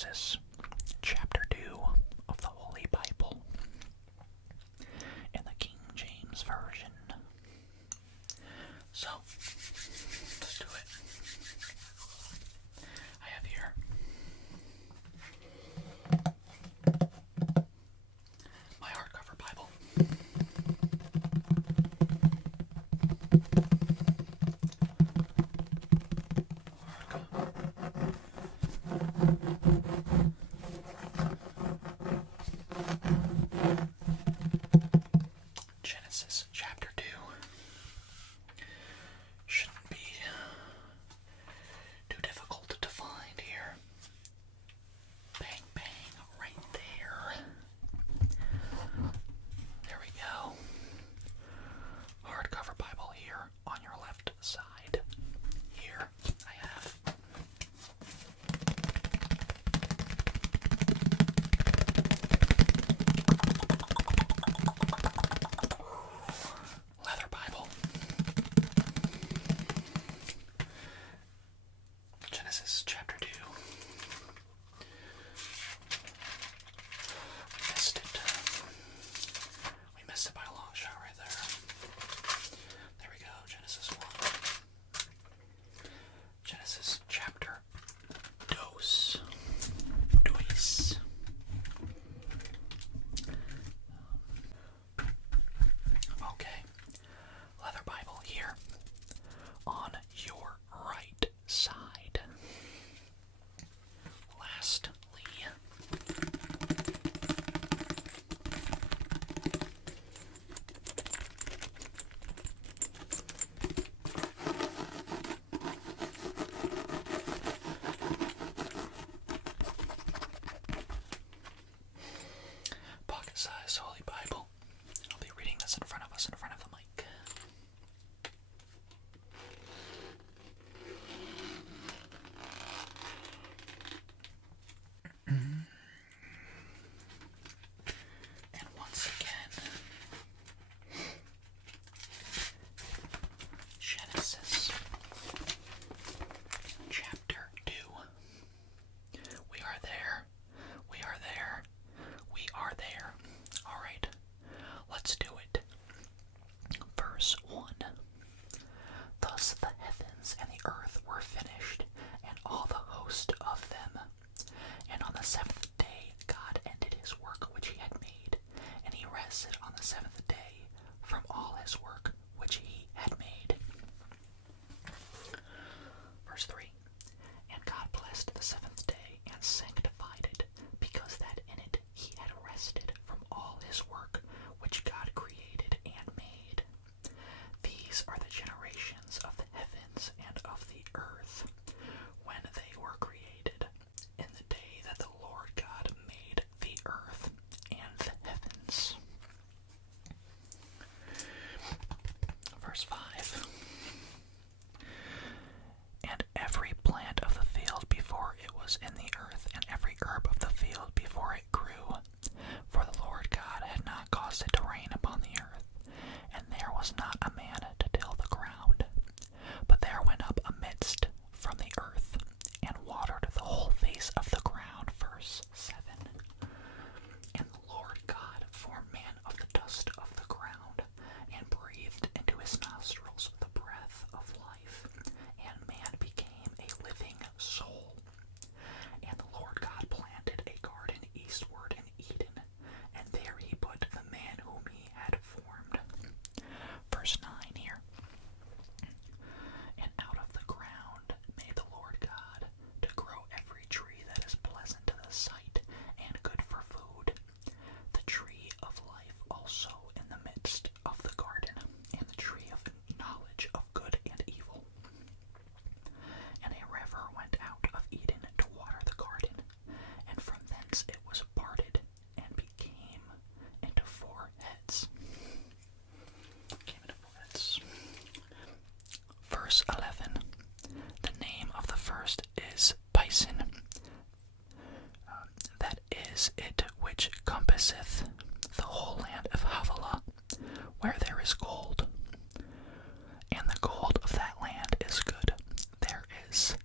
Genesis, chapter 2 of the Holy Bible, in the King James Version. So, let's do it. I have here my hardcover Bible. Genesis chapter 2 shouldn't be too difficult to find here. Bang, bang, right there. There we go. Hardcover Bible here on your left side. Here I have leather Bible. Genesis chapter 2. We missed it by a long shot right there. There we go, Genesis 1. Genesis chapter dos. Okay, leather Bible here on your right side. Lastly, pocket-sized Holy Bible. I'll be reading this in front of us, in front of the mic. And once again, Genesis chapter 2. We are there. We are there. We are there. Alright, let's do it. Verse 1. Thus the heavens and the earth were finished, and all the host of them. And on the seventh day God ended his work which he had made, and he rested on the seventh day from all his work which he had made. Verse 3. And God blessed the seventh day and sanctified it, because that in it he had rested from all his work which God created and made. These are the generations of the heavens and of the earth when they were created, in the day that the Lord God made the earth and the heavens. Verse 5. And every plant of the field before it was in the earth, and every herb of the field before it grew, for the Lord God had not caused it to rain upon the earth, and there was not a man to till the ground. But there went up a mist from the earth, and watered the whole face of the ground. Verse 7. And the Lord God formed man of the dust of the ground, and breathed into his nostrils the breath of life, and man became a living soul. And the Lord God planted a garden eastward in Eden, and there he put the man whom he had formed. Verse 9 here. And out of the ground made the Lord God to grow every tree that is pleasant to the sight and good for food, the tree of life also in the midst of the garden, and the tree of knowledge of good and evil. And a river went out of Eden to water the garden, and from thence it was parted, and became into four heads. Verse 11. The name of the first is Pison. That is it which compasseth the whole land of Havilah, where there is gold. And the gold of that land is good. There is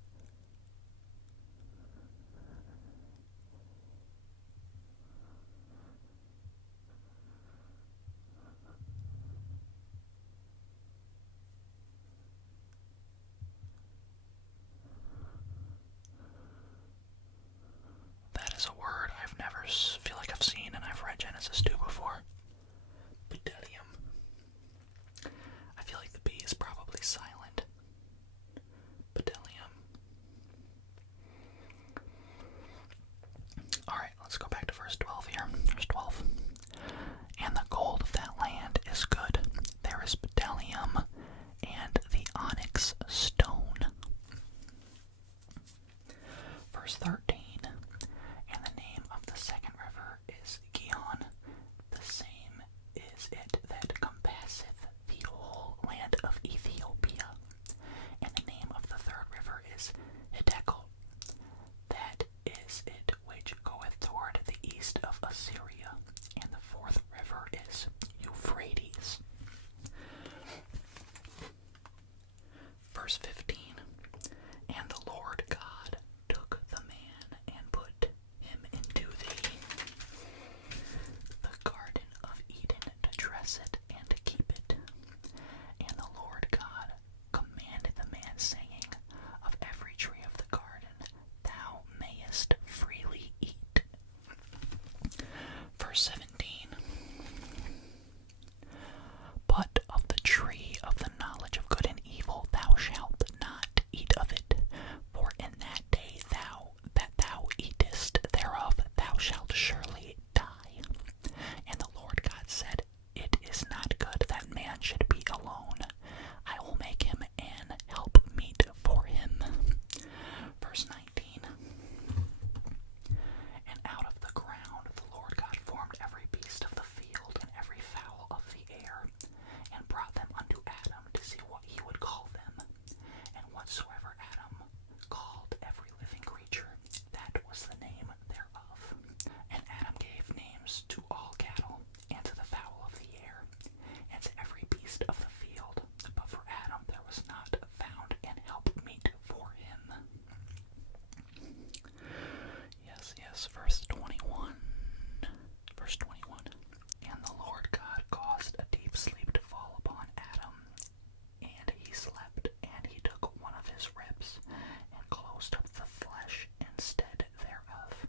Verse 13. And the name of the second river is Gihon. The same is it that compasseth the whole land of Ethiopia. And the name of the third river is Hiddekel. That is it which goeth toward the east of Assyria. And the fourth river is Euphrates. Verse 15. And the Lord God took the man and put him into the garden of Eden to dress it and to keep it. And the Lord God commanded the man, saying, Of every tree of the garden thou mayest freely eat. Verse 17. But of the tree of the knowledge of good and evil thou shalt not eat of it, for in that day that thou eatest thereof thou shalt surely die. And the Lord God said, It is not good that man should be alone. I will make him an helpmeet for him. Verse 19. And out of the ground the Lord God formed every beast of the field and every fowl of the air, and brought them unto Adam to see what he would call them. And whatsoever Adam called every living creature, that was the name thereof. And Adam gave names to all cattle, and to the fowl of the air, and to every beast of the field. But for Adam there was not found an helpmeet for him. Yes, verse 21. Verse 21. And the Lord God caused a deep sleep to fall upon Adam, and he slept, and he took one of his ribs, and closed up the flesh instead thereof.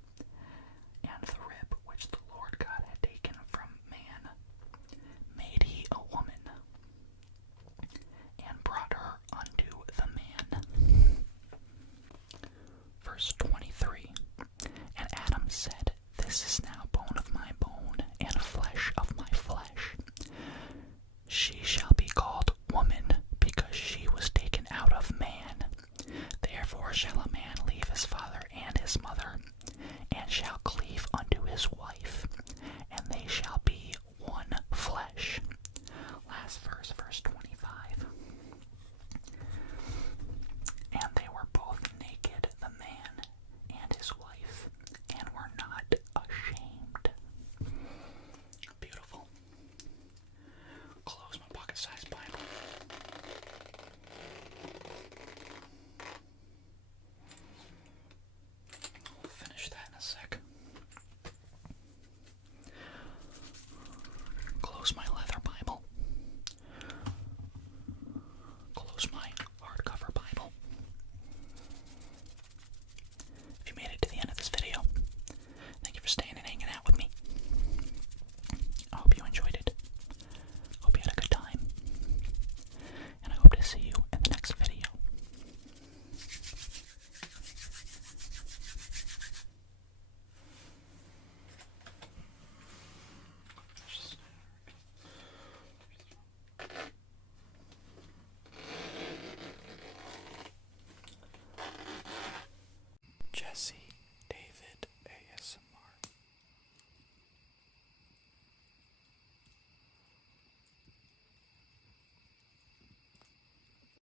And the rib which the Lord God had taken from man made he a woman, and brought her unto the man. Verse 23. And Adam said, This is now bone of my bone, and flesh of my flesh. She shall be called woman, because she was taken out of man. Therefore shall a man leave his father and his mother, and shall cleave